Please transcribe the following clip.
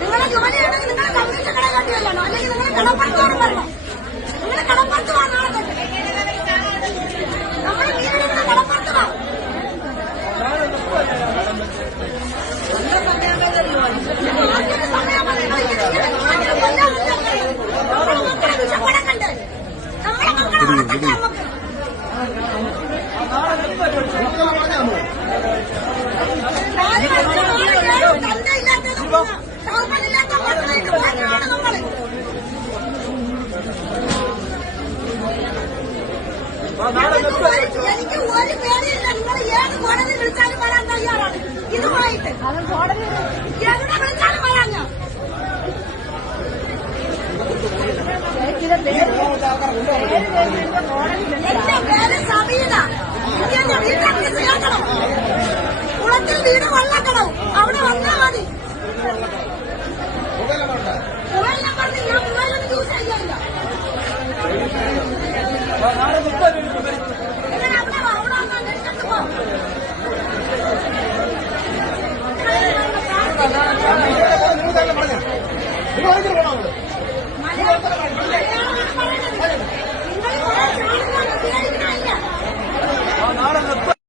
നിങ്ങളെ ജോലിയാണെങ്കിൽ നിങ്ങളെ കമ്പ്യൂട്ടർ കട കണ്ടില്ലല്ലോ, അല്ലെങ്കിൽ നിങ്ങളെ കടപ്പുറത്തോട് വരണം. നിങ്ങളെ കടപ്പുറത്ത് വാ, നാളെ തന്നെ നമ്മുടെ വീട് കടപ്പുറത്ത് വാ. സമയം നമ്മളെ മക്കളെ വിഷപ്പെടക്കണ്ടേ? നമ്മളെ മക്കളെ വളർത്തണ്ടേ? നമുക്ക് തന്തയില്ലാത്തത് സൗകര്യമില്ലാത്ത മക്കളായിട്ട് മാറ്റമാണ് നമ്മള്. എനിക്ക് ഒരു പേടിയില്ല. നിങ്ങൾ ഏത് കോടതി വിളിച്ചാലും വരാൻ തയ്യാറാണ്. ഇതുമായിട്ട് എവിടെ വിളിച്ചാലും വരാൻ ഞാൻ. എന്റെ പേര് സബീന. എന്റെ വീട്ടിൽ ചേർക്കണം. കുളത്തിൽ വീട് വള്ളക്കണം. അവിടെ വന്നാൽ മതി. മൊബൈൽ നമ്പർ ഞാൻ മൊബൈലൊന്നും യൂസ് ചെയ്യാനില്ല. അവിടെ